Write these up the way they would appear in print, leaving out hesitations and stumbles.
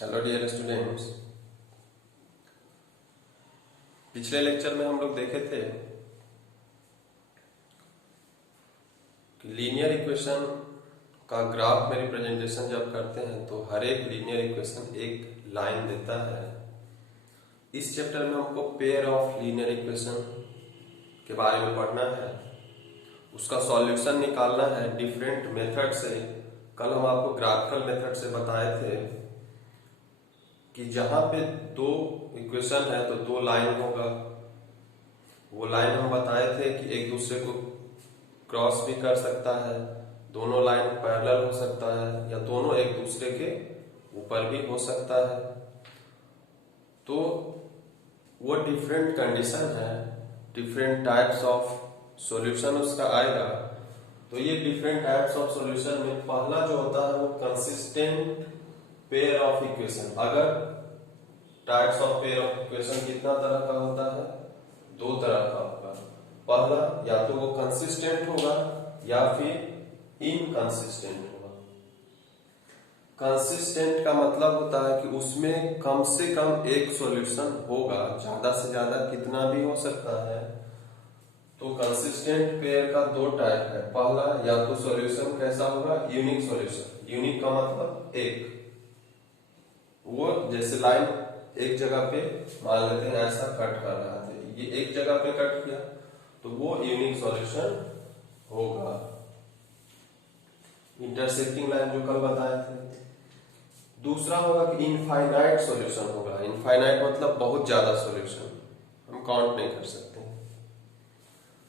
Hello dear students. पिछले lecture में हम लोग देखे थे कि लीनियर इक्वेशन का ग्राफ में रिप्रेजेंटेशन जब करते हैं तो हर एक लीनियर इक्वेशन एक लाइन देता है। इस चैप्टर में हमको पेयर ऑफ लीनियर इक्वेशन के बारे में पढ़ना है, उसका सॉल्यूशन निकालना है डिफरेंट मेथड से। कल हम आपको ग्राफिकल मेथड से बताए थे कि जहां पे दो इक्वेशन है तो दो लाइन होगा। वो लाइन हम बताए थे कि एक दूसरे को क्रॉस भी कर सकता है, दोनों लाइन पैरेलल हो सकता है, या दोनों एक दूसरे के ऊपर भी हो सकता है। तो वो डिफरेंट कंडीशन है, डिफरेंट टाइप्स ऑफ सॉल्यूशन उसका आएगा। तो ये डिफरेंट टाइप्स ऑफ सॉल्यूशन में पहला जो होता है वो कंसिस्टेंट पेयर ऑफ इक्वेशन। अगर types of pair of equation कितना तरह का होता है? दो तरह का होगा। पहला या तो वो कंसिस्टेंट होगा या फिर इनकंसिस्टेंट होगा। कंसिस्टेंट का मतलब होता है कि उसमें कम से कम एक सॉल्यूशन होगा, ज्यादा से ज्यादा कितना भी हो सकता है। तो कंसिस्टेंट पेयर का दो टाइप है। पहला या तो सॉल्यूशन कैसा होगा? Unique solution. यूनिक का मतलब एक, वो जैसे लाइन एक जगह पे मान लेते हैं ऐसा कट कर रहा था, ये एक जगह पे कट किया तो वो यूनिक सॉल्यूशन होगा। इंटरसेक्टिंग लाइन जो कल बताए थे। दूसरा होगा कि इनफाइनाइट सॉल्यूशन होगा। इनफाइनाइट मतलब बहुत ज्यादा सॉल्यूशन, हम काउंट नहीं कर सकते।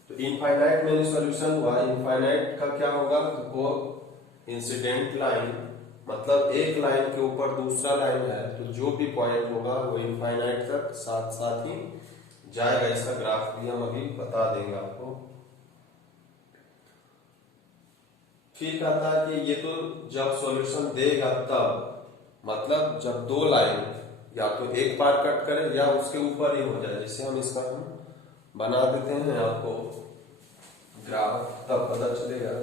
तो इनफाइनाइट में सॉल्यूशन हुआ। इनफाइनाइट का क्या होगा? वो इंसिडेंट लाइन मतलब एक लाइन के ऊपर दूसरा लाइन है तो जो भी पॉइंट होगा वो इनफाइनाइट तक साथ साथ ही जाएगा। इसका ग्राफ भी हम अभी बता देंगे आपको। फिर कहता है कि ये तो जब सॉल्यूशन देगा तब, मतलब जब दो लाइन या तो एक पार कट करे या उसके ऊपर ही हो जाए। जैसे हम इसका हम बना देते हैं आपको ग्राफ, तब पता चलेगा।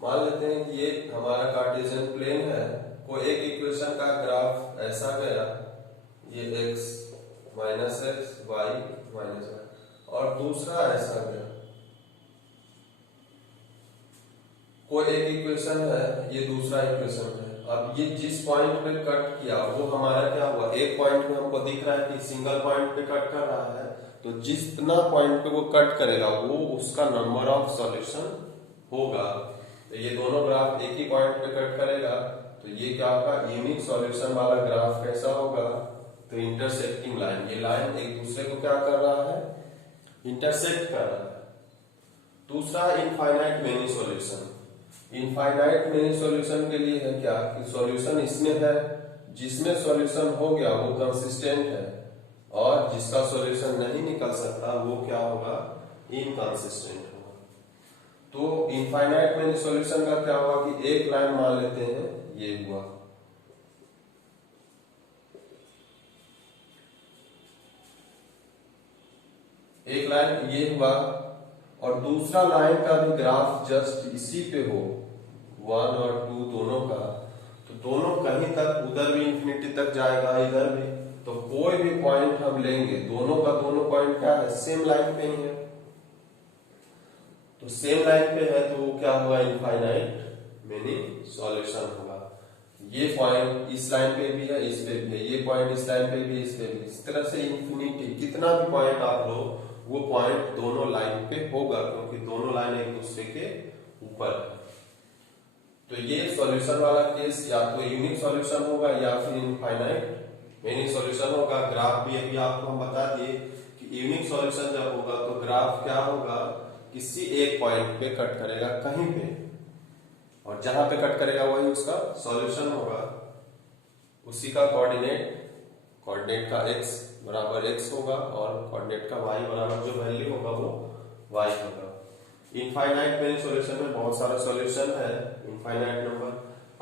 मान लेते हैं कि ये हमारा कार्टेशियन प्लेन है। कोई एक इक्वेशन का ग्राफ ऐसा गया, ये x minus x y minus y, और दूसरा ऐसा गया। कोई एक इक्वेशन है, ये दूसरा इक्वेशन है। अब ये जिस पॉइंट पे कट किया वो हमारा क्या हुआ? एक पॉइंट में हमको दिख रहा है कि सिंगल पॉइंट पे कट कर रहा है, तो जितना पॉइंट पे वो कट करेगा वो उसका नंबर ऑफ सॉल्यूशन होगा। तो ये दोनों ग्राफ एक ही पॉइंट पे कट करेगा तो ये क्या होगा? यूनिक सॉल्यूशन वाला ग्राफ कैसा होगा? तो इंटरसेक्टिंग लाइन, ये लाइन एक दूसरे को क्या कर रहा है? इंटरसेक्ट कर रहा है। दूसरा infinite many solution. Infinite many solution के लिए है क्या कि सॉल्यूशन इसमें है, जिसमें सॉल्यूशन हो गया वो कंसिस्टेंट है, और जिसका सॉल्यूशन नहीं निकल सकता वो क्या होगा? इनकंसिस्टेंट होगा। तो इनफाइनाइट मेनी सॉल्यूशन का क्या हुआ कि एक लाइन मान लेते हैं ये हुआ, एक लाइन ये हुआ, और दूसरा लाइन का भी ग्राफ जस्ट इसी पे हो, 1 और 2 दोनों का, तो दोनों कहीं तक, उधर भी इंफिनिटी तक जाएगा, इधर भी। तो कोई भी पॉइंट हम लेंगे, दोनों का दोनों पॉइंट क्या है? सेम लाइन पे ही है। तो सेम लाइन पे है तो वो क्या हुआ? इनफाइनाइट मेनी सॉल्यूशन होगा। ये पॉइंट इस लाइन पे भी है, इस पे भी है, ये पॉइंट इस लाइन पे भी है, इस पे भी। इस तरह से इंफिनिटी कितना भी पॉइंट आप लो वो पॉइंट दोनों लाइन पे होगा, क्योंकि दोनों लाइन एक दूसरे के ऊपर है। तो ये सॉल्यूशन वाला केस या तो यूनिक सॉल्यूशन होगा या फिर इनफाइनाइट मेनी सॉल्यूशन होगा। ग्राफ भी अभी आपको हम बता दिए कि यूनिक सॉल्यूशन जब होगा तो ग्राफ क्या होगा? किसी एक पॉइंट पे कट करेगा कहीं पे, और जहां पे कट करेगा वही उसका सॉल्यूशन होगा। उसी का कोऑर्डिनेट का x बराबर x होगा, और कोऑर्डिनेट का y बराबर जो वैल्यू होगा वो y होगा। इनफाइनाइट मेनी सॉल्यूशन में बहुत सारा सॉल्यूशन है, इनफाइनाइट नंबर।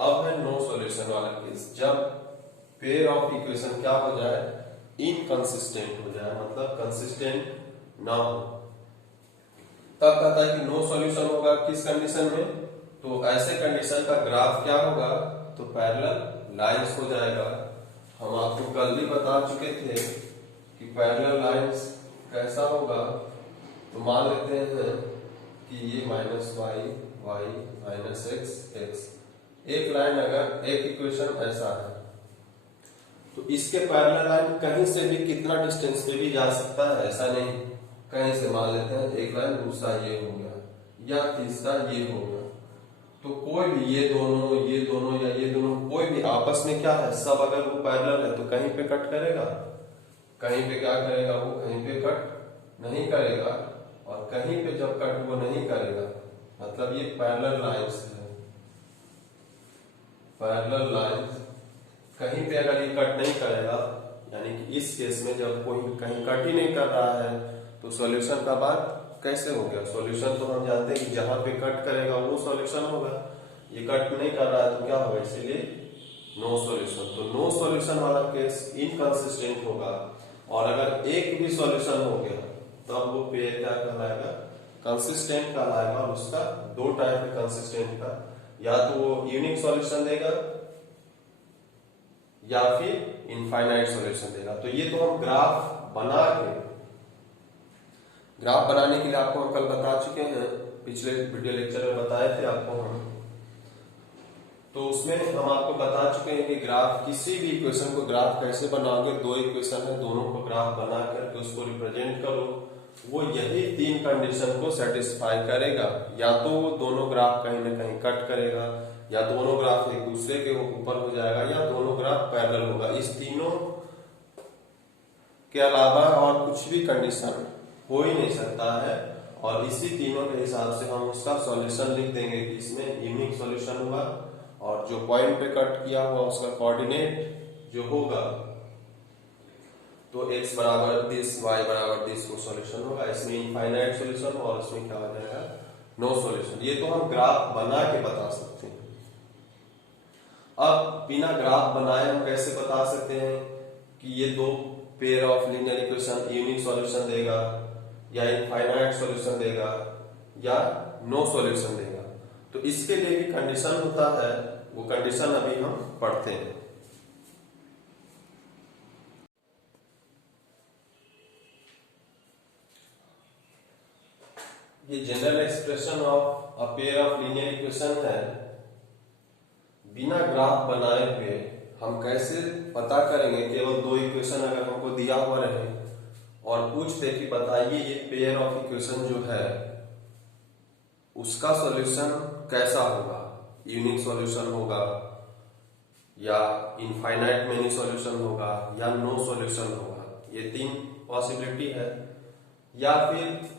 अब है नो सॉल्यूशन वाला केस, जब पेयर ऑफ इक्वेशन क्या हो जाए? इनकंसिस्टेंट हो जाए, मतलब कंसिस्टेंट ना हो। तब कहता है कि नो सॉल्यूशन होगा। किस कंडीशन में? तो ऐसे कंडीशन का ग्राफ क्या होगा, तो पैरेलल लाइंस हो जाएगा। हम आपको कल भी बता चुके थे कि पैरेलल लाइंस कैसा होगा। तो मान लेते हैं कि ये minus y y minus x x, एक लाइन अगर एक इक्वेशन ऐसा है तो इसके पैरेलल लाइन कहीं से भी कितना डिस्टेंस पे भी जा सकता है, ऐसा नहीं। कहीं से मान लेते हैं एक लाइन, दूसरा ये हो गया या तीसरा ये हो गया, तो कोई भी ये दोनों या ये दोनों कोई भी आपस में क्या है, सब अगर वो पैरेलल है तो कहीं पे कट करेगा, कहीं पे क्या करेगा, वो कहीं पे कट नहीं करेगा, और कहीं पे जब कट वो नहीं करेगा मतलब ये पैरेलल लाइंस है। पैरेलल लाइंस कहीं पे अगर ये कट नहीं करेगा, यानी कि इस केस में जब कोई कहीं कट ही नहीं कर रहा है तो सॉल्यूशन का बात कैसे हो गया। सॉल्यूशन तो हम जानते हैं कि जहां पे कट करेगा वो सॉल्यूशन होगा, ये कट नहीं कर रहा है तो क्या होगा, इसीलिए नो सॉल्यूशन। तो नो सॉल्यूशन वाला केस इनकंसिस्टेंट होगा, और अगर एक भी सॉल्यूशन हो गया तब वो पेयर क्या कहलाएगा, कंसिस्टेंट कहलाएगा। और उसका दो टाइप है कंसिस्टेंट का, या तो वो यूनिक सॉल्यूशन देगा या फिर इनफाइनाइट सॉल्यूशन देगा। तो ये तो हम ग्राफ बना के, ग्राफ बनाने के लिए आपको हम कल बता चुके हैं, पिछले वीडियो लेक्चर में बताए थे आपको हम। तो उसमें हम आपको बता चुके हैं कि ग्राफ, किसी भी इक्वेशन को ग्राफ कैसे बनाओगे। दो इक्वेशन है, दोनों को ग्राफ बना करके उसको रिप्रेजेंट करो, वो यही तीन कंडीशन को सेटिस्फाई करेगा। या तो वो दोनों ग्राफ कहीं ना कहीं कट करेगा, या दोनों ग्राफ एक दूसरे के ऊपर हो जाएगा, या दोनों ग्राफ पैरेलल होगा। इस तीनों के अलावा और कुछ भी कंडीशन हो ही नहीं सकता है, और इसी तीनों के हिसाब से हम उसका सॉल्यूशन लिख देंगे कि इसमें यूनिक सॉल्यूशन होगा, और जो पॉइंट पे कट किया हुआ उसका कोऑर्डिनेट जो होगा, तो x बराबर दिस, y बराबर दिस, वो सॉल्यूशन होगा। इसमें इनफाइनाइट सॉल्यूशन, और इसमें क्या हो जाएगा, नो सॉल्यूशन। ये तो हम ग्राफ बना के बता सकते हैं। अब बिना ग्राफ बनाए हम कैसे बता सकते हैं कि ये दो pair of linear equation unique solution देगा, या इनफाइनाइट सॉल्यूशन देगा, या नो सॉल्यूशन देगा। तो इसके लिए भी कंडीशन होता है, वो कंडीशन अभी हम पढ़ते हैं। ये general expression of a pair of linear equation है। बिना ग्राफ बनाए हुए हम कैसे पता करेंगे, केवल दो इक्वेशन अगर हमको दिया हुआ रहे और पूछते कि बताइए ये पेयर ऑफ इक्वेशन जो है उसका सॉल्यूशन कैसा होगा, यूनिक सॉल्यूशन होगा, या इनफाइनाइट मेनी सॉल्यूशन होगा, या नो सॉल्यूशन होगा। ये तीन पॉसिबिलिटी है। या फिर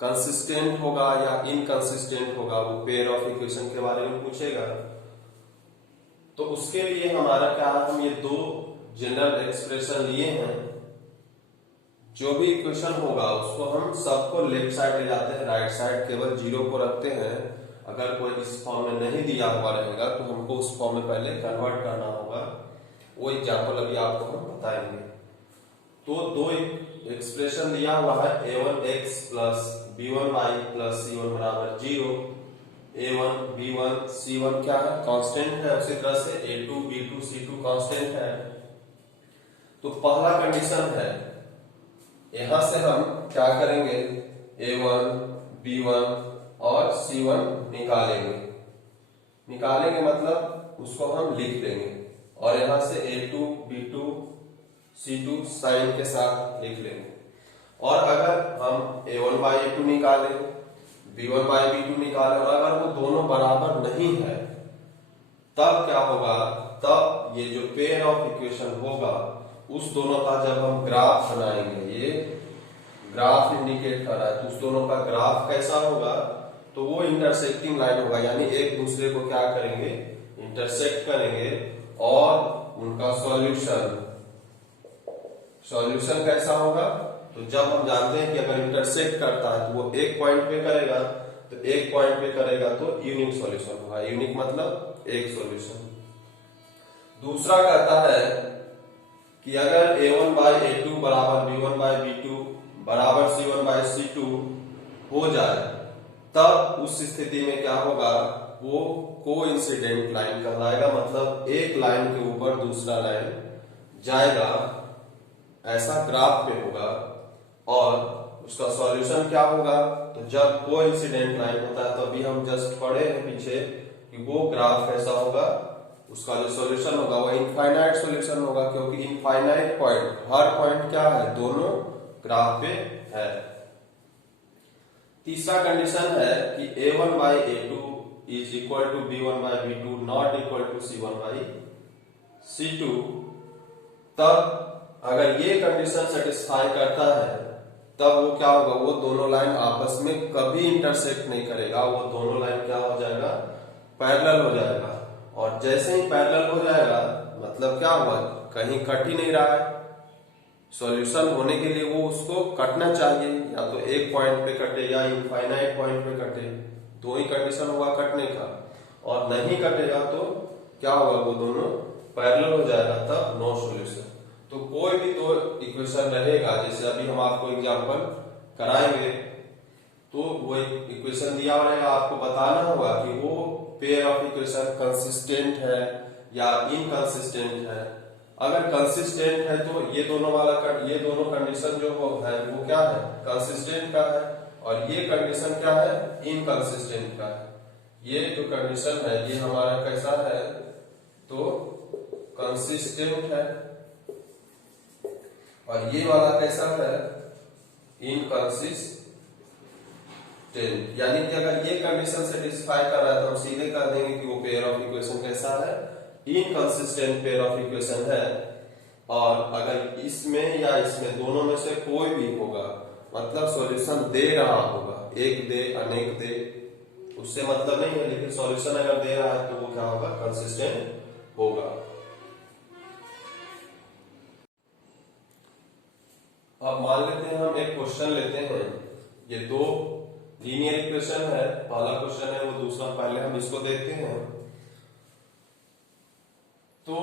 कंसिस्टेंट होगा या इनकंसिस्टेंट होगा, वो पेयर ऑफ इक्वेशन के बारे में पूछेगा। तो उसके लिए हमारा क्या है, हम ये दो जनरल एक्सप्रेशन लिए हैं। जो भी इक्वेशन होगा उसको हम सबको लेफ्ट साइड ले जाते हैं, राइट साइड केवल जीरो को रखते हैं। अगर कोई इस फॉर्म में नहीं दिया हुआ रहेगा तो हमको उस फॉर्म में पहले कन्वर्ट करना होगा। वो एग्जाम्पल अभी आपको हम बताएंगे। तो दो एक्सप्रेशन दिया हुआ है, a1x plus b1y plus c1 बराबर 0। a1 b1 c1 क्या है, कांस्टेंट है। उसी तरह से a2 b2 c2 कांस्टेंट है। तो पहला कंडीशन है, यहां से हम क्या करेंगे, a1 b1 और c1 निकालेंगे मतलब उसको हम लिख देंगे, और यहां से a2 b2 c2 साइन के साथ लिख लेंगे। और अगर हम a1 by a2 निकालें, b1 by b2 निकालें, और अगर वो दोनों बराबर नहीं है तब क्या होगा, तब ये जो पेयर ऑफ इक्वेशन होगा उस दोनों का जब हम ग्राफ बनाएंगे, ये ग्राफ इंडिकेट कर रहा है, तो उस दोनों का ग्राफ कैसा होगा, तो वो इंटरसेक्टिंग लाइन होगा। यानी एक दूसरे को क्या करेंगे, इंटरसेक्ट करेंगे, और उनका सॉल्यूशन कैसा होगा, तो जब हम जानते हैं कि अगर इंटरसेक्ट करता है तो वो एक पॉइंट पे करेगा, तो एक पॉइंट पे करेगा तो यूनिक सॉल्यूशन होगा। यूनिक मतलब एक सॉल्यूशन। दूसरा कहता है कि अगर a1 by a2 बराबर b1 by b2 बराबर c1 by c2 हो जाए, तब उस स्थिति में क्या होगा, वो कोइंसिडेंट लाइन कहलाएगा, मतलब एक लाइन के ऊपर दूसरा लाइन जाएगा, ऐसा ग्राफ में होगा। और उसका सॉल्यूशन क्या होगा, तो जब कोइंसिडेंट लाइन होता है तो अभी हम जस्ट पढ़े हैं पीछे कि वो ग्राफ कैसा होगा, उसका जो सॉल्यूशन होगा वो इनफाइनाइट सॉल्यूशन होगा, क्योंकि इनफाइनाइट पॉइंट, हर पॉइंट क्या है, दोनों ग्राफ पे है। तीसरा कंडीशन है कि a1 by a2 is equal to b1 by b2 not equal to c1 by c2। तब अगर ये कंडीशन सेटिस्फाई करता है तब वो क्या होगा, वो दोनों लाइन आपस में कभी इंटरसेक्ट नहीं करेगा, वो दोनों लाइन क्या हो जाएगा, पैरेलल हो जाएगा। और जैसे ही पैरेलल हो जाएगा मतलब क्या हुआ, कहीं कट ही नहीं रहा है। सॉल्यूशन होने के लिए वो उसको कटना चाहिए, या तो एक पॉइंट पे कटे या इनफाइनाइट पॉइंट पे कटे, दो ही कंडीशन होगा कटने का। और नहीं कटेगा तो क्या होगा, वो दोनों पैरेलल हो जाएगा, तब नो सॉल्यूशन। तो कोई भी दो इक्वेशन रहेगा, जैसे अभी हम आपको एग्जांपल कराएंगे, तो वो इक्वेशन दिया रहेगा, आपको बताना होगा कि वो पेयर ऑफ इक्वेशन कंसिस्टेंट है या इनकंसिस्टेंट है। अगर कंसिस्टेंट है तो ये दोनों वाला ये दोनों कंडीशन जो है वो क्या है, कंसिस्टेंट का है, और ये कंडीशन क्या है, इनकंसिस्टेंट का है। ये जो कंडीशन है ये हमारा कैसा है, तो कंसिस्टेंट है, और ये वाला कैसा है, इनकंसिस्टेंट। यानी कि अगर ये कंडीशन सेटिस्फाई कर रहा है तो हम सीधे कर देंगे कि वो पेयर ऑफ इक्वेशन कैसा है, इनकंसिस्टेंट पेयर ऑफ इक्वेशन है। और अगर इसमें या इसमें दोनों में से कोई भी होगा, मतलब सॉल्यूशन दे रहा होगा, एक दे अनेक दे, उससे मतलब नहीं है, लेकिन सॉल्यूशन अगर दे रहा है तो वो क्या होगा, कंसिस्टेंट होगा। अब मान लेते हैं हम एक क्वेश्चन लेते हैं, ये दो लीनियर इक्वेशन है, पहला क्वेश्चन है वो दूसरा, पहले हम इसको देखते हैं। तो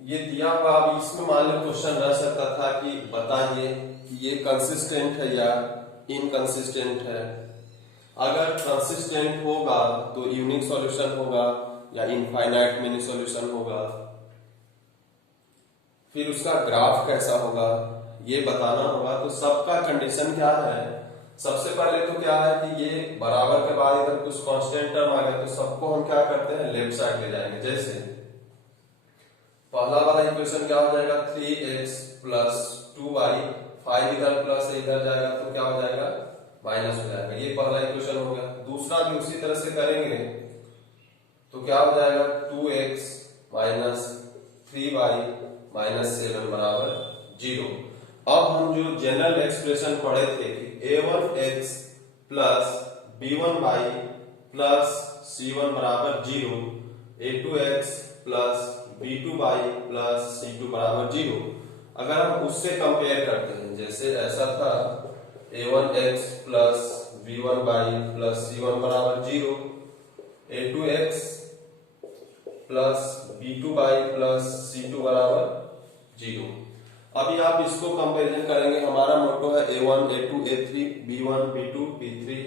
ये दिया हुआ, अब इसमें मान लो क्वेश्चन रह सकता था कि बताइए कि ये कंसिस्टेंट है या इनकंसिस्टेंट है। अगर कंसिस्टेंट होगा तो यूनिक सॉल्यूशन होगा या इनफाइनाइट मिनी सॉल्यूशन होगा। फिर उसका ग्राफ कैसा होगा ये बताना होगा। तो सबका कंडीशन क्या है, सबसे पहले तो क्या है कि ये बराबर के बाद इधर कुछ कांस्टेंट टर्म आ गया, तो सबको हम क्या करते हैं, लेफ्ट साइड ले जाएंगे। जैसे पहला वाला इक्वेशन क्या हो जाएगा, 3x प्लस 2y, 5 इधर प्लस इधर जाएगा तो क्या हो जाएगा, माइनस हो जाएगा। ये पहला इक्वेशन हो गया। दूसरा भी उसी तरह से करेंगे तो क्या हो जाएगा, 2x माइनस 3y माइनस 7 बराबर 0। अब हम जो जनरल एक्सप्रेशन पढ़े थे कि a1x plus b1y plus c1 बराबर 0, a2x plus b2y plus c2 बराबर 0, अगर हम उससे कंपेयर करते हैं, जैसे ऐसा था a1x plus b1y plus c1 बराबर 0, a2x plus b2y plus c2 बराबर 0। अभी आप इसको कंपैरिजन करेंगे, हमारा मोटो है a1 a2 a3 b1 b2 b3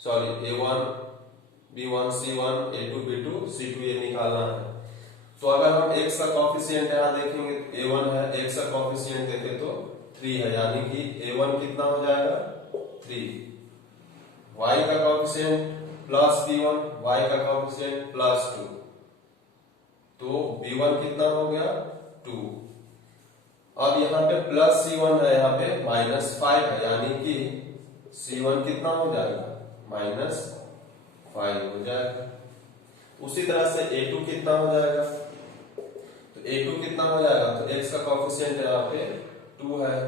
sorry a1 b1 c1 a2 b2 c2 ये निकालना है। तो अगर हम x का कॉफिशिएंट यहाँ देखेंगे तो a1 है, x का कॉफिशिएंट देखें तो 3 है, यानी कि a1 कितना हो जाएगा 3, y का कॉफिशिएंट प्लस b1, y का कॉफिशिएंट प्लस 2, तो b1 कितना हो गया 2। अब यहाँ पे प्लस c1 है, यहाँ पे माइनस 5 है, यानी कि c1 कितना हो जाएगा माइनस 5 हो जाएगा। उसी तरह से a2 कितना हो जाएगा, तो a2 कितना हो जाएगा, तो x का कॉफिशिएंट यहाँ पे 2 है।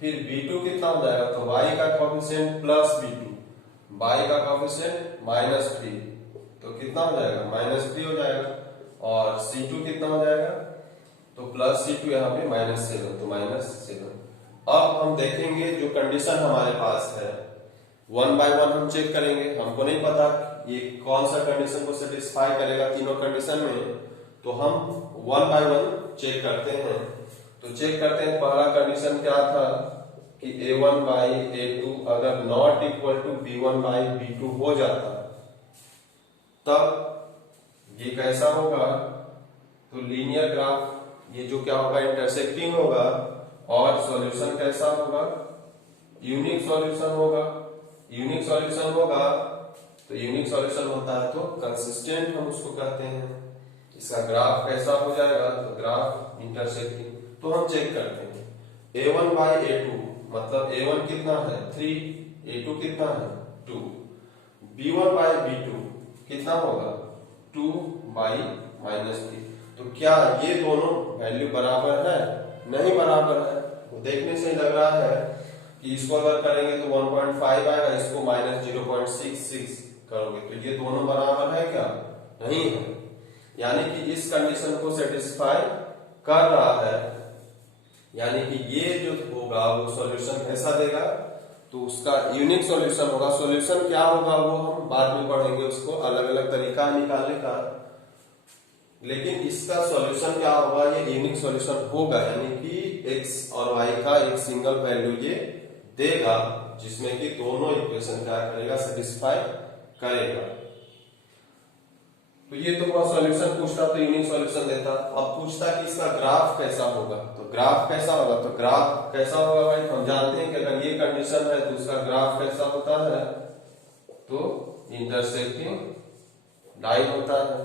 फिर b2 कितना हो जाएगा, तो y का कॉफिशिएंट प्लस b2, y का कॉफिशिएंट माइनस 3, तो कितना हो जाएगा माइनस 3 हो जाएगा। और c2 कितना हो जाएगा, तो प्लस c2 यहाँ पे माइनस 7, तो माइनस 7। अब हम देखेंगे जो कंडीशन हमारे पास है, 1 बाय 1 हम चेक करेंगे। हमको नहीं पता ये कौन सा कंडीशन को सेटिस्फाई करेगा तीनों कंडीशन में, तो हम 1 बाय 1 चेक करते हैं। तो चेक करते हैं, पहला कंडीशन क्या था कि a1 बाई a2 अगर not equal to b1 by b2 हो जाता तब ये कैसा होगा, तो लीनियर ग्राफ ये जो क्या होगा, इंटरसेक्टिंग होगा, और सॉल्यूशन कैसा होगा, यूनिक सॉल्यूशन होगा। यूनिक सॉल्यूशन होगा तो यूनिक सॉल्यूशन होता है तो कंसिस्टेंट हम उसको कहते हैं। इसका ग्राफ कैसा हो जाएगा, तो ग्राफ इंटरसेक्टिंग। तो हम चेक करते हैं a1 बाई a2, मतलब a1 कितना है 3, a2 कितना है 2, b1 बाई b2 कितना होगा 2 बाई -3। तो क्या ये दोनों वैल्यू बराबर है, नहीं बराबर है। तो देखने से लग रहा है कि इसको अगर करेंगे तो 1.5 आएगा, इसको -0.66 करोगे तो ये दोनों बराबर है क्या, नहीं है। यानी कि इस कंडीशन को सेटिस्फाई कर रहा है, यानी कि ये जो होगा वो सॉल्यूशन कैसा देगा, तो उसका यूनिक सॉल्यूशन होगा। सॉल्यूशन क्या होगा वो हम बाद में पढ़ेंगे, उसको अलग अलग तरीका है निकालने का, लेकिन इसका सॉल्यूशन क्या होगा, ये यूनिक सॉल्यूशन होगा, यानी कि x और y का एक सिंगल वैल्यू ये देगा, जिसमें कि दोनों इक्वेशन क्या करेगा, सेटिस्फाई करेगा। तो ये तो वो सॉल्यूशन पूछता तो यूनिक सॉल्यूशन देता। अब पूछता कि इसका ग्राफ कैसा होगा, तो ग्राफ कैसा होगा, तो ग्राफ कैसा होगा भाई, हम जानते हैं कि अगर ये कंडीशन है तो उसका ग्राफ कैसा होता है, तो इंटरसेक्टिंग लाइन होता है।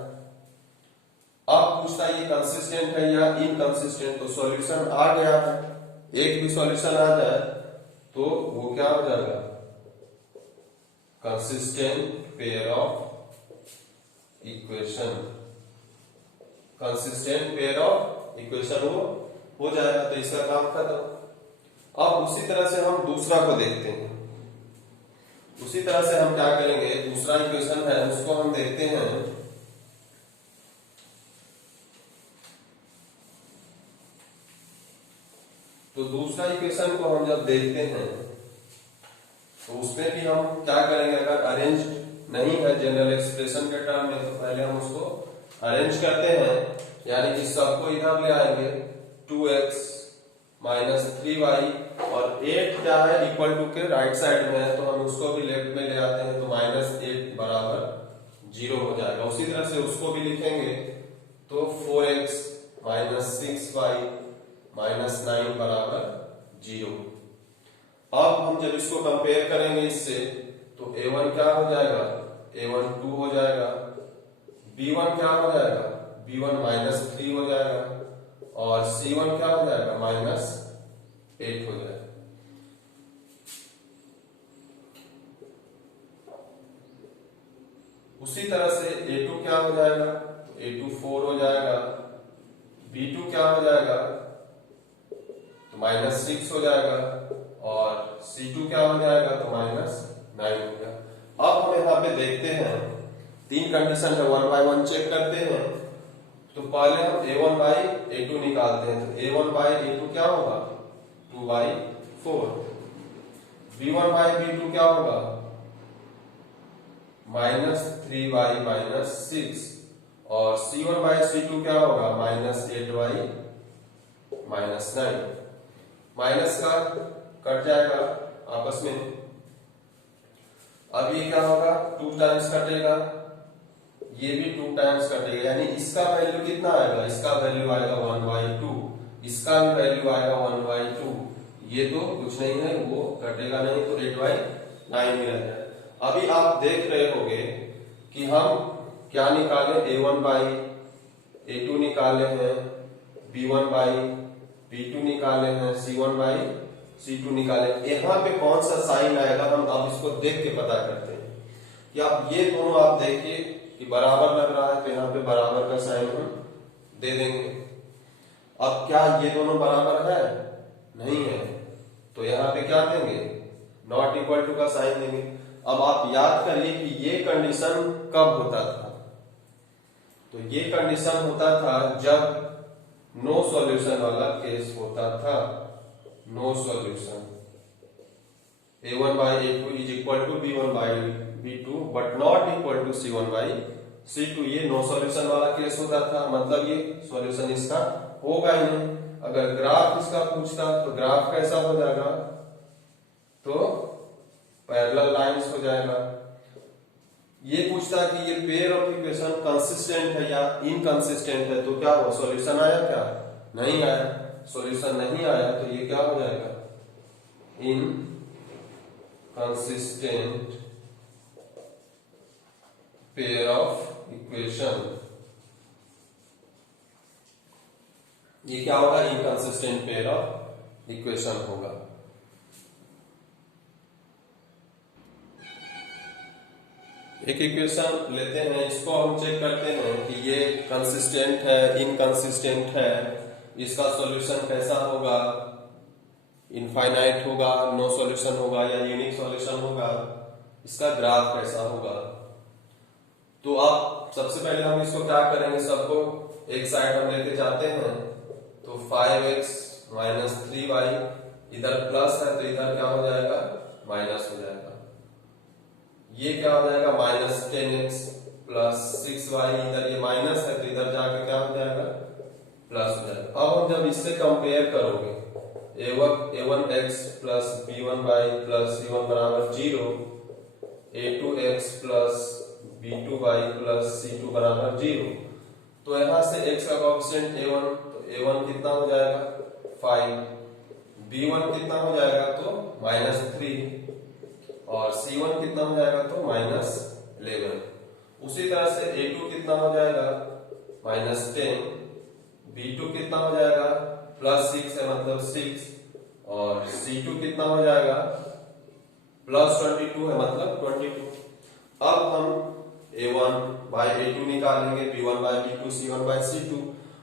अब पूछता ये कंसिस्टेंट है या इनकंसिस्टेंट, तो सॉल्यूशन आ गया है, एक भी सॉल्यूशन आ जाए तो वो क्या हो जाएगा, consistent pair of equation, consistent pair of equation वो हो जाएगा, तो इसका काम खत्म। अब उसी तरह से हम दूसरा को देखते हैं। उसी तरह से हम क्या करेंगे, दूसरा इक्वेशन है उसको हम देखते हैं। तो दूसरा इक्वेशन को हम जब देखते हैं तो उसमें भी हम क्या करेंगे, अगर अरेंज नहीं है जनरल एक्सप्रेशन के टर्म में, तो पहले हम उसको अरेंज करते हैं, यानी कि सबको इधर ले आएंगे, 2x माइनस 3y, और 8 क्या है इक्वल टू के राइट साइड में है, तो हम उसको भी लेफ्ट में ले आते हैं, तो -8 बराबर 0 हो जाएगा। उसी तरह से उसको भी लिखेंगे, तो 4x माइनस 6y माइनस 9 बराबर 0। अब हम जब इसको कंपेयर करेंगे इससे, तो a1 क्या हो जाएगा, a1 2 हो जाएगा, b1 क्या हो जाएगा, b1 -3 हो जाएगा, और c1 क्या हो जाएगा, -8 हो जाएगा। उसी तरह से a2 क्या हो जाएगा, तो a2 4 हो जाएगा, b2 क्या हो जाएगा, तो -6 हो जाएगा, और c2 क्या हो जाएगा, तो -9 हो गया। अब हम यहाँ पे देखते हैं, तीन कंडीशन है, 1 बाय 1 चेक करते हैं। तो पहले हम a1 बाई a2 निकालते हैं, तो a1 बाई a2 क्या होगा, 2/4, b1 बाई b2 क्या होगा, -3/-6, और c1 बाई c2 क्या होगा, -8/-9। माइनस का कट जाएगा आपस में, अब ये क्या होगा, 2 टाइम्स कटेगा, ये भी 2 टाइम्स कटेगा, यानी इसका वैल्यू कितना आएगा, इसका वैल्यू आएगा 1/2, इसका भी वैल्यू आएगा 1/2, ये तो कुछ नहीं है, वो कटेगा नहीं, तो 8/9 ही रहेगा। अभी आप देख रहे होंगे कि हम क्या निकाले, a1 बाई a2 निकाले हैं, b1 बाई b2 निकाले हैं, c1 बाई c2 निकाले। यहाँ पे कौन सा साइन आएगा, हम अब इसको देख के पता करते हैं कि आप ये दोनों आप देखिए कि बराबर लग रहा है, तो यहाँ पे बराबर का साइन हम दे देंगे। अब क्या ये दोनों बराबर है, नहीं है, तो यहाँ पे क्या देंगे, नॉट इक्वल टू का साइन देंगे। अब आप याद करिए कि ये कंडीशन कब होता था, तो ये कंडीशन होता था जब नो सॉल्यूशन वाला केस होता था, no solution, a1 by a2 is equal to b1 by b2 but not equal to c1 by c2, ये नो सॉल्यूशन वाला केस होता था, मतलब ये सॉल्यूशन इसका होगा ही नहीं। अगर ग्राफ इसका पूछता तो ग्राफ कैसा हो जाएगा, तो पैरेलल लाइंस हो जाएगा। ये पूछता पूछता कि ये पेयर ऑफ इक्वेशन कंसिस्टेंट है या इनकंसिस्टेंट है, तो क्या हुआ, सॉल्यूशन आया क्या, नहीं आया। सॉल्यूशन नहीं आया तो ये क्या हो जाएगा, इनकंसिस्टेंट पेयर ऑफ इक्वेशन। ये क्या होगा, इनकंसिस्टेंट पेयर ऑफ इक्वेशन होगा। एक इक्वेशन लेते हैं, इसको हम चेक करते हैं कि ये कंसिस्टेंट है, इनकंसिस्टेंट है, इसका सॉल्यूशन कैसा होगा, इनफाइनाइट होगा, नो सॉल्यूशन होगा या यूनिक सॉल्यूशन होगा, इसका ग्राफ कैसा होगा। तो आप सबसे पहले हम इसको क्या करेंगे, सबको एक साइड हम लेके जाते हैं, तो 5x माइनस 3y, इधर प्लस है तो इधर क्या हो जाएगा, माइनस हो जाएगा। ये क्या हो जाएगा, माइनस 10x प्लस 6y, इधर ये माइनस है तो इधर जाके क्या हो जाएगा, प्लस हो जाएगा। अब हम जब इससे कंपेयर करोगे, a1x plus b1y plus c1 बराबर 0, a2x plus b2y plus c2 बराबर 0, तो यहां से x का कोएफिशिएंट a1, तो a1 कितना हो जाएगा 5, b1 कितना हो जाएगा तो -3, और c1 कितना हो जाएगा तो -11। उसी तरह से a2 कितना हो जाएगा -10, b2 कितना हो जाएगा +6 है मतलब 6, और c2 कितना हो जाएगा +22 है मतलब 22। अब हम a1 by a2 निकालेंगे, b1 by b2, c1 by c2,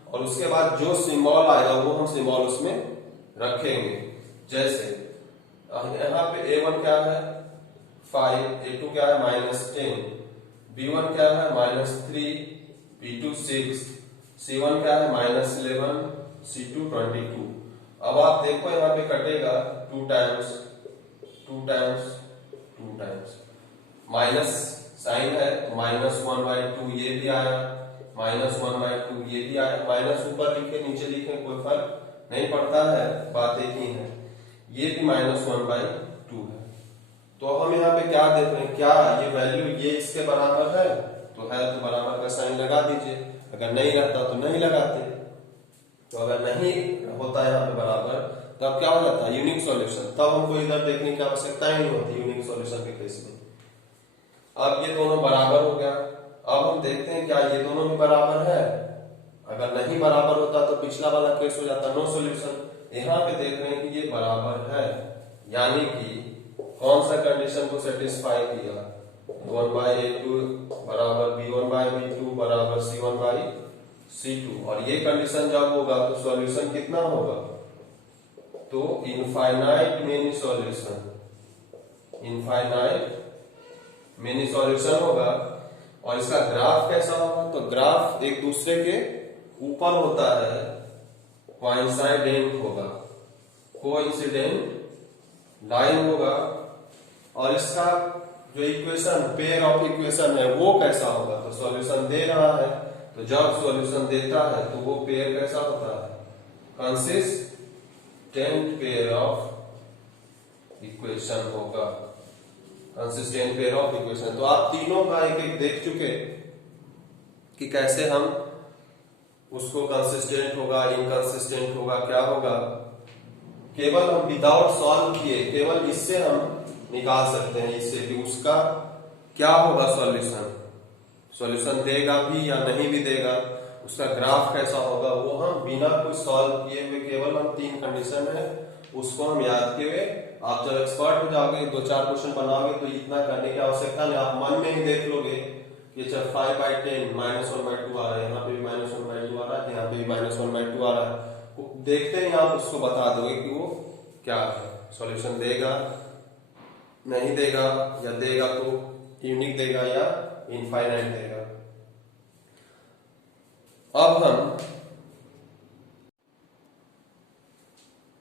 और उसके बाद जो सिंबल आएगा वो हम सिंबल उसमें रखेंगे। जैसे यहाँ पे a1 क्या है 5, a2 क्या है -10, b1 क्या है -3, b2 6, c1 क्या है -11, c2 22। अब आप देखो यहाँ पे कटेगा 2 times, 2 times, 2 times, minus sign है तो -1/2 ये भी आया, -1/2 ये भी आया, माइनस ऊपर लिखे नीचे लिखे कोई फर्क नहीं पड़ता है, बात एक ही है। ये भी -1/2 है। तो हम यहाँ पे क्या देख रहे हैं, क्या ये वैल्यू ये इसके बराबर है, तो है तो बराबर का साइन लगा दीजिए, अगर नहीं रहता तो नहीं लगाते। तो अगर नहीं होता यहाँ पे बराबर तब क्या हो जाता है यूनिक सॉल्यूशन, तब हमको इधर देखने की आवश्यकता ही नहीं होती यूनिक सॉल्यूशन के केस में। अब ये दोनों बराबर हो गया, अब हम देखते हैं क्या ये दोनों भी बराबर है। अगर नहीं बराबर होता तो पिछला वाला केस हो जाता नो सॉल्यूशन। यहाँ पे देख रहे हैं कि ये बराबर है, यानी कि कौन सा कंडीशन को सेटिस्फाई किया, 1/a2 बराबर b1/b2 बराबर c1/c2, और ये कंडीशन जब होगा तो सॉल्यूशन कितना होगा, तो infinite many solution, infinite many solution होगा। और इसका ग्राफ कैसा होगा, तो ग्राफ एक दूसरे के ऊपर होता है, कोइंसाइडेंट होगा, कोइंसिडेंट लाइन होगा। और इसका जो इक्वेशन पेयर ऑफ इक्वेशन है वो कैसा होगा, तो सॉल्यूशन दे रहा है, तो जब सॉल्यूशन देता है तो वो पेयर कैसा होता है, कंसिस्टेंट पेयर ऑफ इक्वेशन होगा, कंसिस्टेंट पेयर ऑफ इक्वेशन। तो आप तीनों का एक एक देख चुके कि कैसे हम उसको कंसिस्टेंट होगा, इनकंसिस्टेंट होगा, क्या होगा। केवल हम विदाउट सॉल्व किए केवल इससे हम निकाल सकते हैं, इससे कि उसका क्या होगा सॉल्यूशन, सॉल्यूशन देगा भी या नहीं भी देगा, उसका ग्राफ कैसा होगा, वो हम बिना कुछ सॉल्व किए हुए केवल हम 3 कंडीशन है उसको हम याद किए हुए। आप जब एक्सपर्ट हो जाओगे 2-4 क्वेश्चन बनाओगे तो इतना करने की आवश्यकता नहीं, आप मन में ही देख लोगे कि अच्छा 5/10 -1/2 आ रहा है, यहाँ पे भी -1/2 आ रहा है, यहाँ पे भी -1/2 आ रहा है, देखते ही आप उसको बता दोगे कि वो क्या है, सॉल्यूशन देगा नहीं देगा, या देगा तो यूनिक देगा या इनफाइनाइट देगा। अब हम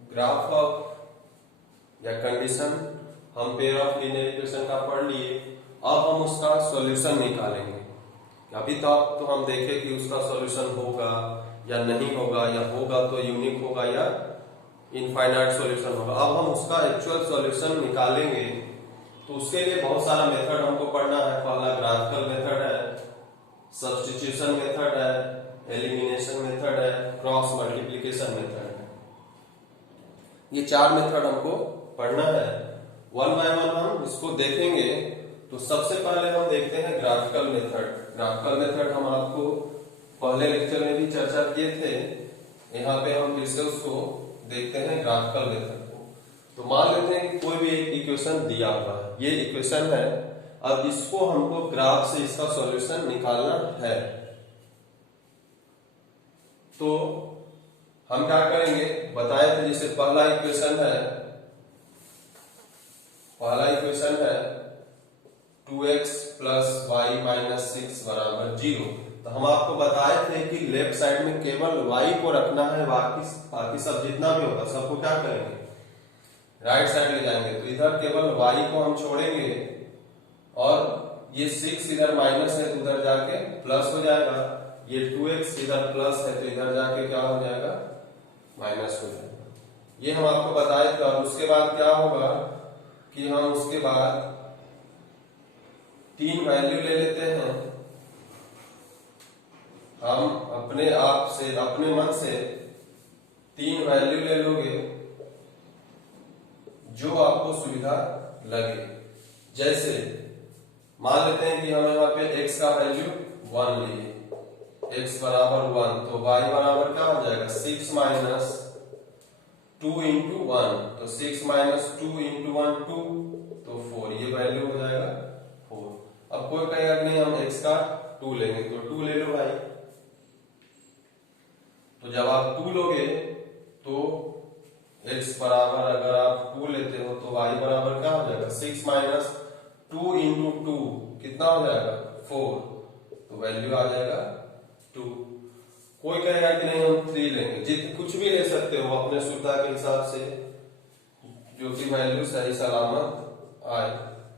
ग्राफ ऑफ या कंडीशन हम पेयर ऑफ लीनियर इक्वेशन का पढ़ लिए, अब हम उसका सॉल्यूशन निकालेंगे। अभी तक तो हम देखे कि उसका सॉल्यूशन होगा या नहीं होगा, या होगा तो यूनिक होगा या इनफाइनाइट सॉल्यूशन होगा। अब हम उसका एक्चुअल सॉल्यूशन निकालेंगे, तो उसके लिए बहुत सारा मेथड हमको पढ़ना है। पहला ग्राफिकल मेथड है, सब्स्टिट्यूशन मेथड है, एलिमिनेशन मेथड है, क्रॉस मल्टीप्लिकेशन मेथड है। ये 4 मेथड हमको पढ़ना है। वन बाय वन हम इसको देखेंगे। तो सबसे पहले हम देखते हैं ग्राफिकल मेथड। ग्राफिकल मेथड हम आपको पहले लेक्चर में भी चर्चा किए थे। यहाँ पे हम फिर से उसको देखते हैं ग्राफिकल मेथड को। तो मान लेते हैं कि कोई भी एक इक्वेशन दिया हुआ है, ये इक्वेशन है। अब इसको हमको ग्राफ से इसका सॉल्यूशन निकालना है। तो हम क्या करेंगे, बताए थे जैसे पहला इक्वेशन है 2x प्लस वाई माइनस 6 बराबर 0। तो हम आपको बताए थे कि लेफ्ट साइड में केवल y को रखना है, बाकी सब जितना भी होगा सबको क्या करेंगे, राइट साइड ले जाएंगे। तो इधर केवल y को हम छोड़ेंगे और ये 6 इधर माइनस है तो उधर जाके प्लस हो जाएगा। ये 2x इधर प्लस है तो इधर जाके क्या हो जाएगा, माइनस हो जाएगा। ये हम आपको बताए थे। और उसके बाद क्या होगा कि हम उसके बाद 3 वैल्यू ले लेते हैं। हम अपने मन से 3 वैल्यू ले लोगे जो आपको सुविधा लगे। जैसे मान लेते हैं कि हम यहाँ पे x का वैल्यू 1 लिए, x बराबर 1, तो y बराबर क्या हो जाएगा, 6 माइनस 2 इंटू 1। तो 6 माइनस 2 इंटू 1 2, तो 4, ये वैल्यू हो जाएगा 4। अब कोई कहेगा कि नहीं हम x का 2 लेंगे, तो 2 ले लो भाई। तो जब आप 2 लोगे तो x बराबर, अगर आप 2 लेते हो तो y बराबर क्या हो जाएगा, 6 माइनस 2 इंटू 2 कितना हो जाएगा, 4। तो वैल्यू आ जाएगा 2। कोई कहेगा कि नहीं हम 3 लेंगे, कुछ भी ले सकते हो अपने सुविधा के हिसाब से, जो कि वैल्यू सही सलामत आए।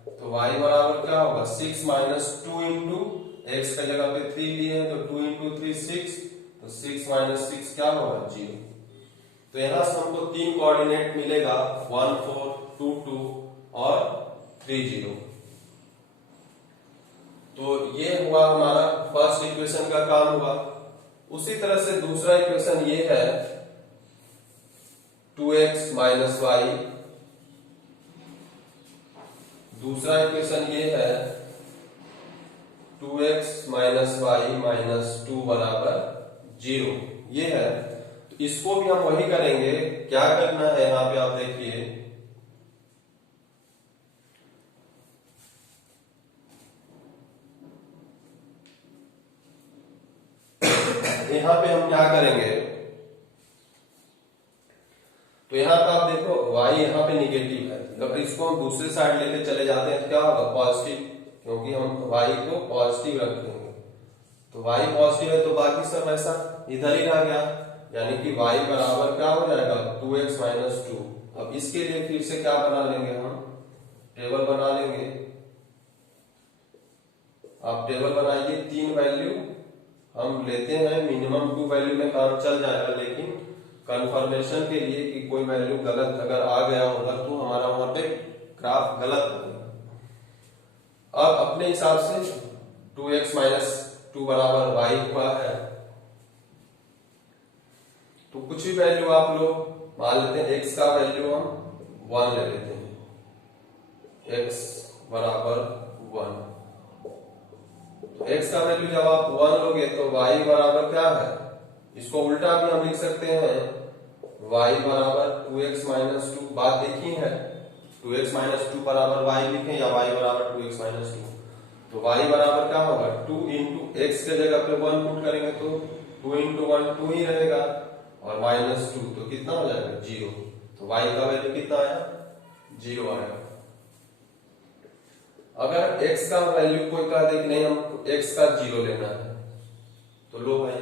तो y बराबर क्या होगा, 6 माइनस 2 इंटू एक्स का जगह पे 3 लिए हैं तो 2 इंटू 3 6, तो 6 माइनस 6 क्या होगा, 0। तो यहां से हमको 3 कोऑर्डिनेट मिलेगा, 1 4 2 2 और 3 0। तो ये हुआ हमारा फर्स्ट इक्वेशन का काम हुआ। उसी तरह से दूसरा इक्वेशन ये है 2x माइनस वाई। दूसरा इक्वेशन ये है 2x माइनस वाई माइनस 2 बराबर 0, ये है। तो इसको भी हम वही करेंगे। क्या करना है, यहां पे आप देखिए, यहां पे हम क्या करेंगे, तो यहां पे आप देखो y यहां पे निगेटिव है, अगर इसको हम दूसरे साइड लेके चले जाते हैं तो क्या होगा, पॉजिटिव, क्योंकि हम y को पॉजिटिव रखेंगे। तो y पॉजिटिव है तो बाकी सब ऐसा इधर ही रह गया, यानी कि y बराबर क्या हो जाएगा, 2x माइनस 2। अब इसके लिए फिर से क्या बना लेंगे, हम टेबल बना लेंगे। आप टेबल बनाइए, 3 वैल्यू हम लेते हैं, मिनिमम 2 वैल्यू में काम चल जाएगा, लेकिन कंफर्मेशन के लिए कि कोई वैल्यू गलत अगर आ गया होगा तो हमारा वहां पे ग्राफ गलत हो गया। अब अपने हिसाब से 2x माइनस 2 बराबर y हुआ है, तो कुछ भी वैल्यू आप लोग मान लेते हैं। x का वैल्यू हम 1 ले लेते हैं, x बराबर 1। तो x का वैल्यू जब आप 1 लोगे तो y बराबर क्या है, इसको उल्टा भी हम लिख सकते हैं, y बराबर 2x माइनस 2। बात देखी है, 2x माइनस 2 बराबर y लिखें या y बराबर 2x माइनस 2। तो y बराबर क्या होगा, 2 इंटू एक्स के जगह पे 1 पुट करेंगे तो 2 इंटू 1 2 ही रहेगा, और माइनस 2 तो कितना हो जाएगा, 0। तो y का वैल्यू कितना आया, 0 आया। अगर x का वैल्यू कोई कह दे कि नहीं हमको x का 0 लेना है, तो लो भाई,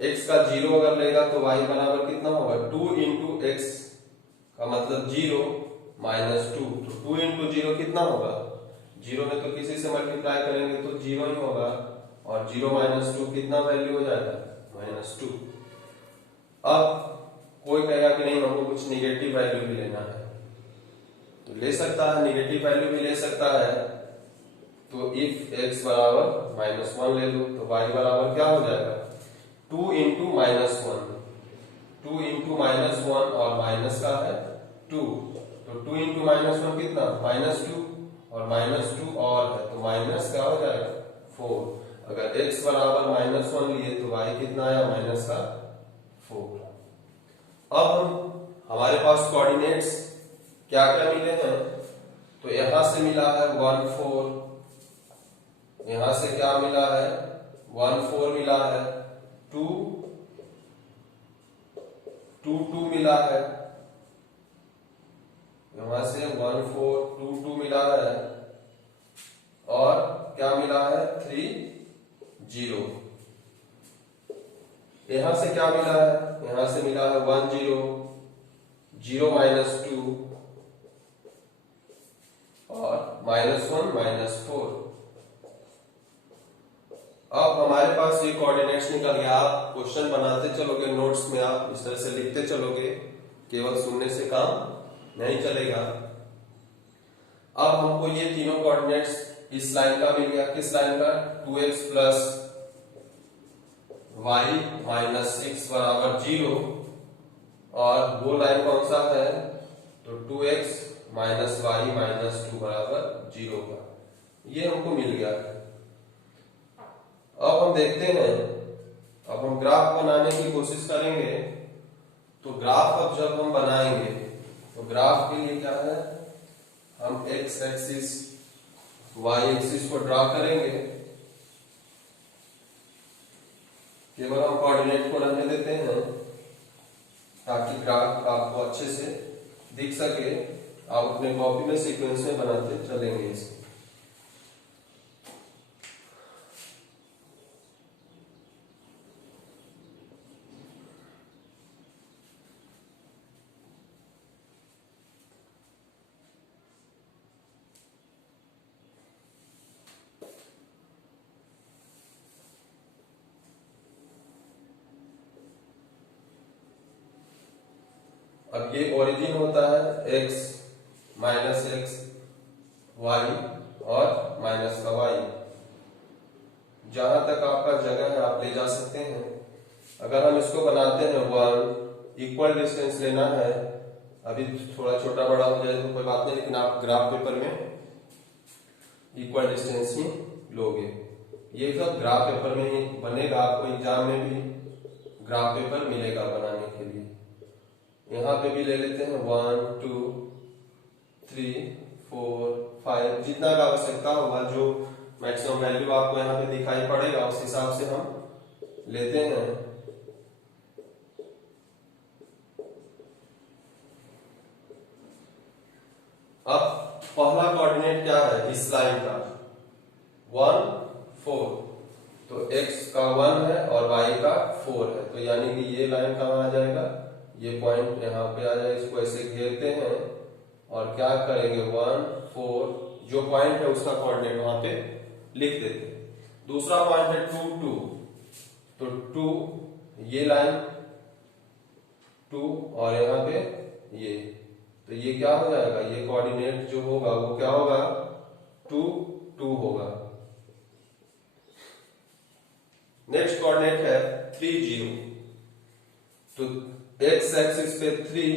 x का 0 अगर लेगा तो y बराबर कितना होगा, 2 इंटू एक्स का मतलब 0 माइनस 2। तो 2 इंटू 0 कितना होगा, 0 में तो किसी से मल्टीप्लाई करेंगे तो 0 ही होगा, और 0 माइनस 2 कितना वैल्यू हो जाएगा, माइनस 2। अब कोई कहेगा कि नहीं हमको कुछ निगेटिव वैल्यू भी लेना है, तो ले सकता है, निगेटिव वैल्यू भी ले सकता है। तो इफ x बराबर -1 ले लो तो y बराबर क्या हो जाएगा 2 इंटू -1, 2 इंटू -1 और माइनस का है 2, तो 2 इंटू -1 कितना -2 और -2 और है तो माइनस क्या हो जाएगा 4। अगर x बराबर -1 लिए तो y कितना आया -4। अब हमारे पास कोऑर्डिनेट्स क्या क्या मिले हैं, तो यहां से मिला है 1 4, यहां से क्या मिला है 1 4 मिला है, 2 2 2 मिला है, यहां से 1 4 2 2 मिला है, और क्या मिला है 3 0। यहां से क्या मिला है, यहां से मिला है 1 0 0 -2 और -1 -4। अब हमारे पास ये कोऑर्डिनेट्स निकल गया। आप क्वेश्चन बनाते चलोगे, नोट्स में आप इस तरह से लिखते चलोगे, केवल सुनने से काम नहीं चलेगा। अब हमको ये तीनों कोऑर्डिनेट्स इस लाइन का मिल गया, किस लाइन का 2x प्लस y -6 बराबर 0, और वो लाइन कौन सा है तो 2x माइनस y -2 बराबर 0 का, ये हमको मिल गया। अब हम देखते हैं, अब हम ग्राफ बनाने की कोशिश करेंगे। तो ग्राफ अब जब हम बनाएंगे तो ग्राफ के लिए क्या है, हम x एक्सिस y एक्सिस को ड्रा करेंगे। केवल हम कोऑर्डिनेट को रहने देते हैं ताकि ग्राफ आपको अच्छे से दिख सके। आप अपने कॉपी में सीक्वेंस में बनाते चलेंगे इसको। अब ये ओरिजिन होता है x -x y और माइनस का y, जहां तक आपका जगह है आप ले जा सकते हैं। अगर हम इसको बनाते हैं 1, इक्वल डिस्टेंस लेना है, अभी थोड़ा छोटा बड़ा हो जाए तो कोई बात नहीं, लेकिन आप ग्राफ पेपर में इक्वल डिस्टेंस ही लोगे। ये सब ग्राफ पेपर में ही बनेगा, आपको एग्जाम में भी ग्राफ पेपर मिलेगा बनाने के लिए। यहाँ पे भी ले लेते हैं 1 2 3 4 5, जितना का आवश्यकता होगा, जो मैक्सिमम वैल्यू आपको यहाँ पे दिखाई पड़ेगा उस हिसाब से हम लेते हैं। अब पहला कोऑर्डिनेट क्या है इस लाइन का 1 4, तो x का 1 है और y का 4 है, तो यानी कि ये लाइन कहाँ आ जाएगा, ये पॉइंट यहाँ पे आ जाए। इसको ऐसे घेरते हैं और क्या करेंगे 1 4, जो पॉइंट है उसका कोऑर्डिनेट वहां पे लिख देते हैं। दूसरा पॉइंट है 2 2, तो 2 ये लाइन 2 और यहाँ पे ये, तो ये क्या हो जाएगा, ये कोऑर्डिनेट जो होगा वो क्या होगा 2 2 होगा। नेक्स्ट कोऑर्डिनेट है 3 0, तो x एक्सिस पे 3,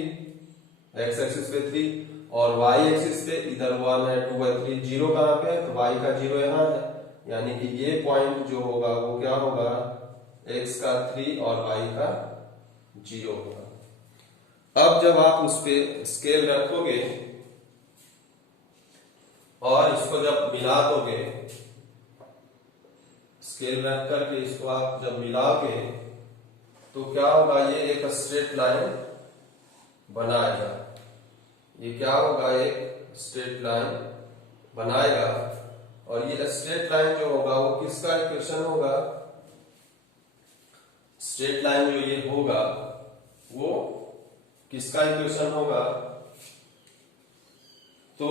x एक्सिस पे 3 और y एक्सिस पे इधर 1 है 2/3, 0 कहां पे है तो y का 0 यहां है, यानी कि ये पॉइंट जो होगा वो क्या होगा x का 3 और y का 0 होगा। अब जब आप उस पे स्केल रखोगे और इसको जब मिला दोगे, स्केल रख करके इसको आप जब मिलाओगे तो क्या होगा, ये एक स्ट्रेट लाइन बनाएगा। ये क्या होगा, एक स्ट्रेट लाइन बनाएगा। और ये स्ट्रेट लाइन जो होगा वो किसका इक्वेशन होगा, स्ट्रेट लाइन जो ये होगा वो किसका इक्वेशन होगा, तो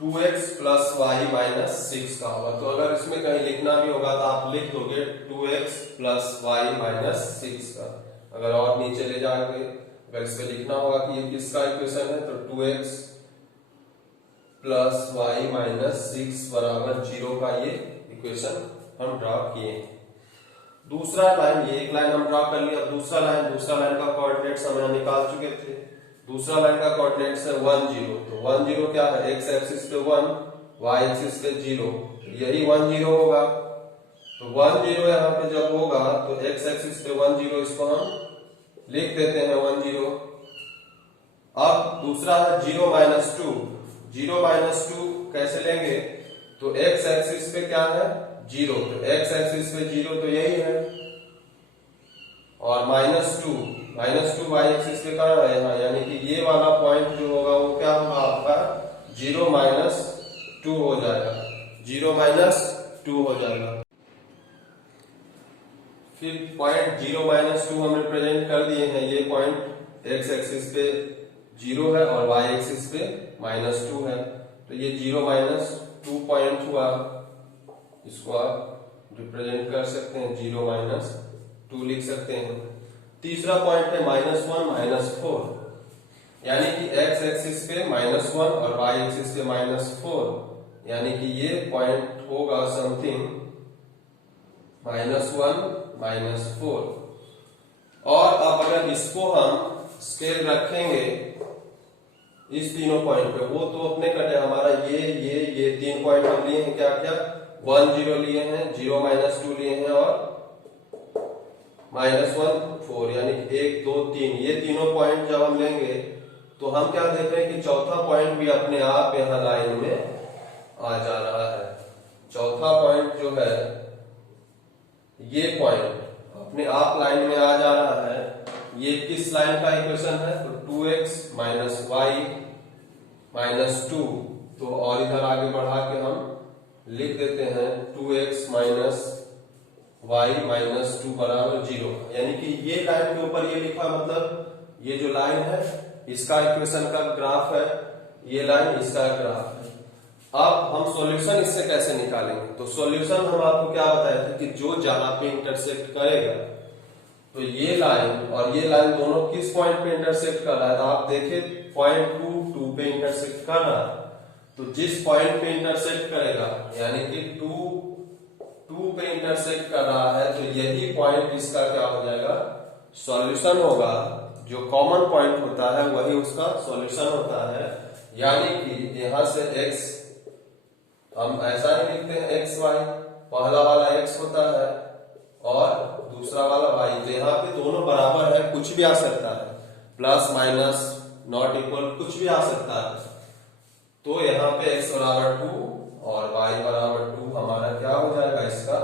2x प्लस y -6 का होगा। तो अगर इसमें कहीं लिखना भी होगा तो आप लिख दोगे 2x प्लस y -6 का। अगर और नीचे ले जाओगे अगर इस पे लिखना होगा कि ये किसका इक्वेशन है तो 2x प्लस वाई माइनस 6 बराबर 0 का ये इक्वेशन हम ड्रॉ किए। दूसरा लाइन, ये एक लाइन हम ड्रॉ कर लिया। दूसरा लाइन का कोऑर्डिनेट्स हम यहाँ निकाल चुके थे। दूसरा लाइन का कोऑर्डिनेट्स है 1 0। तो 1 0 क्या है, x एक्सिस पे 1, y एक्सिस पे 0, यही 1 0 होगा। तो 1 0 यहाँ पे जब होगा तो x एक्सिस पे 1 0, इसको हम लिख देते हैं 1 0। अब दूसरा है 0 माइनस 2। 0 माइनस 2 कैसे लेंगे, तो x एक्सिस पे क्या है 0, तो x एक्सिस पे 0 तो यही है, और माइनस टू y एक्सिस पे कहाँ है यहाँ, यानी कि ये वाला पॉइंट जो होगा वो क्या होगा आपका 0 माइनस 2 हो जाएगा, 0 माइनस 2 हो जाएगा। फिर पॉइंट 0 माइनस 2 हम रिप्रेजेंट कर दिए हैं। ये पॉइंट x एक्सिस पे 0 है और y एक्सिस पे माइनस 2 है, तो ये 0 माइनस 2 पॉइंट हुआ। इसको आप रिप्रेजेंट कर सकते हैं 0 माइनस 2 लिख सकते हैं। तीसरा पॉइंट है -1 -4, यानी कि x एक्सिस पे -1 और y एक्सिस पे -4, यानी कि ये पॉइंट होगा समथिंग -1 -4। और अब अगर इसको हम स्केल रखेंगे इस तीनों पॉइंट पे, वो तो अपने कटे, हमारा ये 3 पॉइंट हम लिए हैं, क्या क्या 1 0 लिए हैं, 0 माइनस 2 लिए हैं और -1 4, यानी 1 2 3, ये तीनों पॉइंट जब हम लेंगे तो हम क्या देख रहे हैं कि चौथा पॉइंट भी अपने आप यहाँ लाइन में आ जा रहा है। चौथा पॉइंट जो है ये पॉइंट अपने आप लाइन में आ जा रहा है। ये किस लाइन का इक्वेशन है, तो 2x माइनस वाई माइनस 2। तो और इधर आगे बढ़ा के हम लिख देते हैं 2x माइनस वाई माइनस 2 बराबर 0, यानी कि ये लाइन के ऊपर ये लिखा, मतलब ये जो लाइन है इसका इक्वेशन का ग्राफ है, ये लाइन इसका ग्राफ है। अब हम सॉल्यूशन इससे कैसे निकालेंगे, तो सॉल्यूशन हम आपको क्या बताए थे कि जो जहां पे इंटरसेक्ट करेगा, तो ये लाइन और ये लाइन दोनों किस पॉइंट पे इंटरसेक्ट कर रहा है, तो आप देखिए पॉइंट 2 पे इंटरसेक्ट कर रहा है। तो जिस पॉइंट पे इंटरसेक्ट करेगा, यानी कि 2 पे इंटरसेक्ट कर रहा है, तो यही पॉइंट इसका क्या हो जाएगा, सॉल्यूशन होगा। जो कॉमन पॉइंट होता है वही उसका सॉल्यूशन होता है। यानी कि यहां से x हम ऐसा ही लिखते हैं x y, पहला वाला x होता है और दूसरा वाला y, तो यहाँ पे दोनों बराबर है, कुछ भी आ सकता है, प्लस माइनस नॉट इक्वल कुछ भी आ सकता है। तो यहाँ पे x बराबर 2 और y बराबर 2 हमारा क्या हो जाएगा, इसका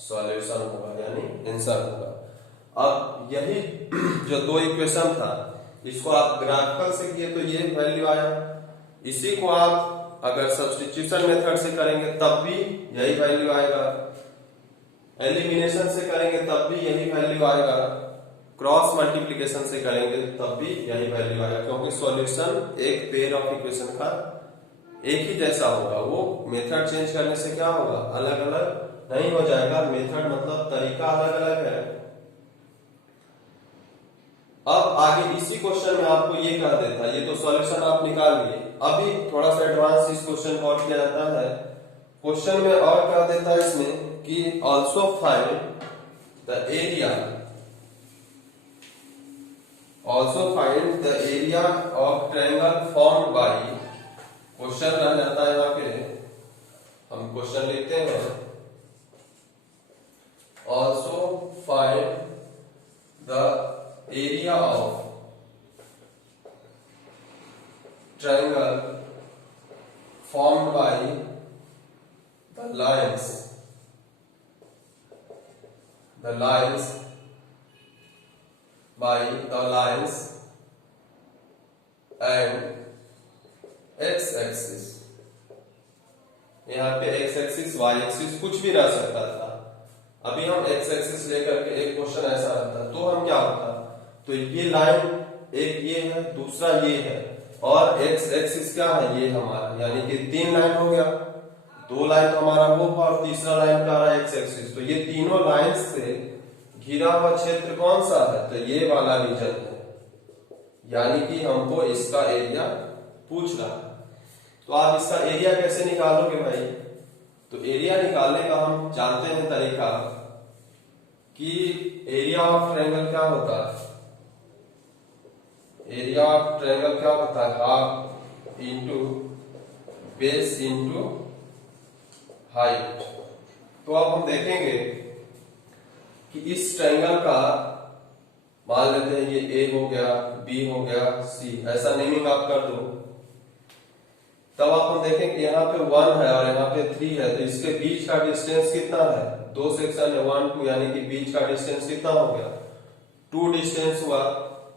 सॉल्यूशन होगा, यानी आंसर होगा। अब यही जो 2 इक्वेशन था, इसको आप ग्राफिकल से किए तो ये वैल्यू आया। इसी को आप अगर सब्स्टिट्यूशन मेथड से करेंगे तब भी यही वैल्यू आएगा, एलिमिनेशन से करेंगे तब भी यही वैल्यू आएगा, क्रॉस मल्टीप्लिकेशन से करेंगे तब भी यही वैल्यू आएगा, क्योंकि सॉल्यूशन एक पेयर ऑफ इक्वेशन का एक ही जैसा होगा। वो मेथड चेंज करने से क्या होगा, अलग अलग नहीं हो जाएगा। मेथड मतलब तरीका अलग अलग है। अब आगे इसी क्वेश्चन में आपको ये कह देता, ये तो सॉल्यूशन आप निकाल लिए। अभी थोड़ा सा एडवांस इस क्वेश्चन को और किया जाता है। क्वेश्चन में और कह देता है इसमें कि also find the area, also find the area of triangle formed by, question रह जाता है यहाँ पे, हम क्वेश्चन लिखते हैं also find the area of triangle formed by the lines and x axis। यहाँ पे x एक्सिस y एक्सिस कुछ भी रह सकता था। अभी हम x एक्सिस लेकर के एक क्वेश्चन ऐसा रहता तो हम क्या होता, तो ये लाइन एक ये है, दूसरा ये है, और x एक्सिस क्या है ये हमारा, यानी कि 3 लाइन हो गया। 2 लाइन हमारा वो और तीसरा लाइन क्या रहा x एक्सिस। तो ये तीनों लाइन से घिरा हुआ क्षेत्र कौन सा है, तो ये वाला रीजन है, यानी कि हमको इसका एरिया पूछ रहा है। तो आप इसका एरिया कैसे निकालोगे भाई? तो एरिया निकालने का हम जानते हैं तरीका कि एरिया ऑफ ट्रायंगल क्या होता है। एरिया ऑफ ट्रायंगल क्या होता है? Half into base into height. तो अब हम देखेंगे कि इस ट्रायंगल का मान लेते हैं ये ए हो गया, बी हो गया, सी, ऐसा नेमिंग आप कर दो। तब आप हम देखें कि यहाँ पे 1 है और यहाँ पे 3 है, तो इसके बीच का डिस्टेंस कितना है? 2 सेक्शन है 1 2, यानी कि बीच का डिस्टेंस कितना हो गया? 2 डिस्टेंस हुआ,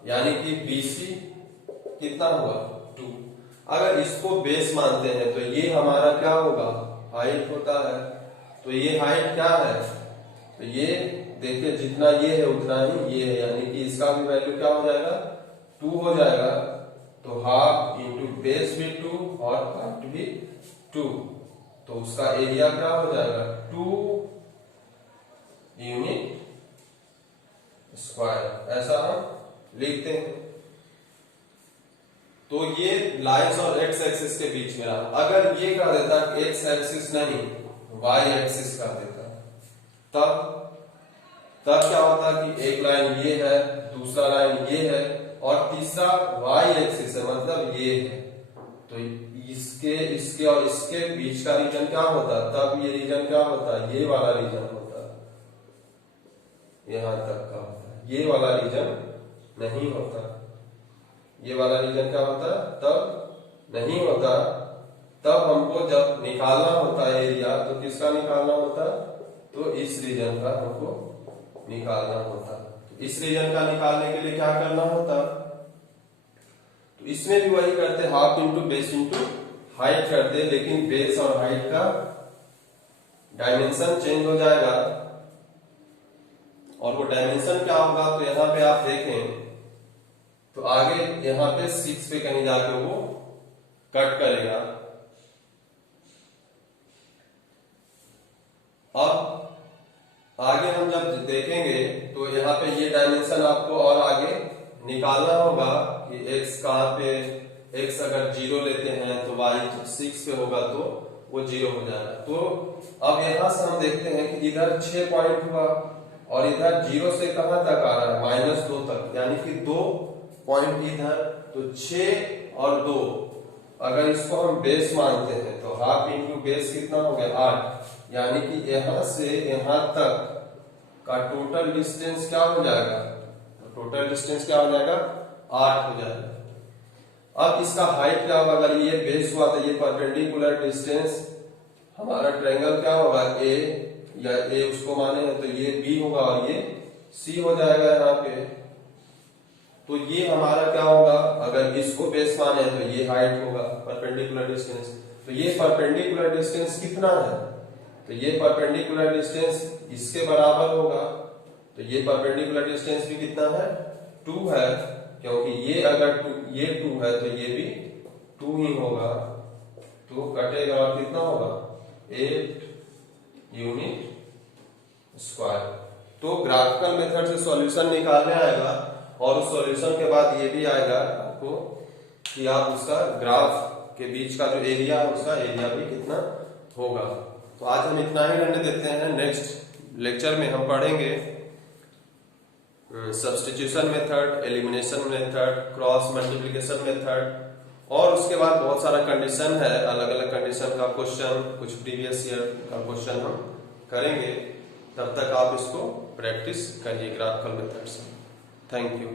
यानी कि BC कितना हुआ? 2। अगर इसको बेस मानते हैं तो ये हमारा क्या होगा? हाइट होता है। तो ये हाइट क्या है? तो ये देखिए जितना ये है उतना ही ये है, यानी कि इसका भी वैल्यू क्या हो जाएगा? 2 हो जाएगा। तो हाफ इंटू बेस भी 2 और हाइट भी 2, तो उसका एरिया क्या हो जाएगा? 2 यूनिट स्क्वायर, ऐसा हम लिखते हैं। तो ये लाइंस और एक्स एक्सिस के बीच में रहा। अगर ये कर देता एक्स एक्सिस नहीं वाई एक्सिस कर देता, तब क्या होता कि एक लाइन ये है, दूसरा लाइन ये है और तीसरा वाई एक्सिस है, मतलब ये है। तो इसके और इसके बीच का रीजन क्या होता? तब ये रीजन क्या होता? ये वाला रीजन होता, यहां तक का होता। ये वाला रीजन नहीं होता। ये वाला रीजन क्या होता? तब नहीं होता। तब हमको जब निकालना होता है एरिया, तो किसका निकालना होता? तो इस रीजन का हमको निकालना होता। तो इस रीजन का निकालने के लिए क्या करना होता? तो इसमें भी वही करते, half into base into height करते, लेकिन बेस और हाइट का डायमेंशन चेंज हो जाएगा। और वो डायमेंशन क्या होगा? तो यहाँ पे आप देखें तो आगे यहाँ पे 6 पे कहीं जाके वो कट करेगा। अब आगे हम जब देखेंगे तो यहाँ पे ये डायमेंशन आपको और आगे निकालना होगा कि x कहाँ पे, x अगर 0 लेते हैं तो y 6 पे होगा तो वो 0 हो जाएगा। तो अब यहाँ से हम देखते हैं कि इधर 6 पॉइंट हुआ और इधर 0 से कहां तक आ रहा है? -2 तक, यानी कि 2 पॉइंट इधर। तो 6 और 2, अगर इसको हम बेस मानते हैं तो हाफ इंटू बेस कितना हो गया? 8, यानी कि यहां से यहां तक का टोटल डिस्टेंस क्या हो जाएगा? टोटल डिस्टेंस क्या हो जाएगा? 8 हो जाएगा। अब इसका हाइट क्या होगा? अगर ये बेस हुआ तो ये परपेंडिकुलर डिस्टेंस हमारा ट्रायंगल क्या होगा? ए, या ए उसको माने हैं तो ये बी होगा और ये सी हो जाएगा यहाँ पे। तो ये हमारा क्या होगा? अगर इसको बेस माने तो ये हाइट होगा, परपेंडिकुलर डिस्टेंस। तो ये परपेंडिकुलर डिस्टेंस कितना है? तो ये परपेंडिकुलर डिस्टेंस इसके बराबर होगा। तो ये परपेंडिकुलर डिस्टेंस भी कितना है? 2 है, क्योंकि ये अगर 2 है तो ये भी 2 ही होगा। तो कटेगा और कितना होगा? 8 यूनिट स्क्वायर। तो ग्राफिकल मेथड से सॉल्यूशन निकालने आएगा और उस सॉल्यूशन के बाद ये भी आएगा आपको कि आप उसका ग्राफ के बीच का जो एरिया है उसका एरिया भी कितना होगा। तो आज हम इतना ही रहने देते हैं। नेक्स्ट लेक्चर में हम पढ़ेंगे substitution method, elimination method, cross multiplication method, और उसके बाद बहुत सारा कंडीशन है, अलग अलग कंडीशन का क्वेश्चन, कुछ प्रीवियस ईयर का क्वेश्चन हम करेंगे। तब तक आप इसको प्रैक्टिस करिए ग्राफिकल मेथड से। Thank you.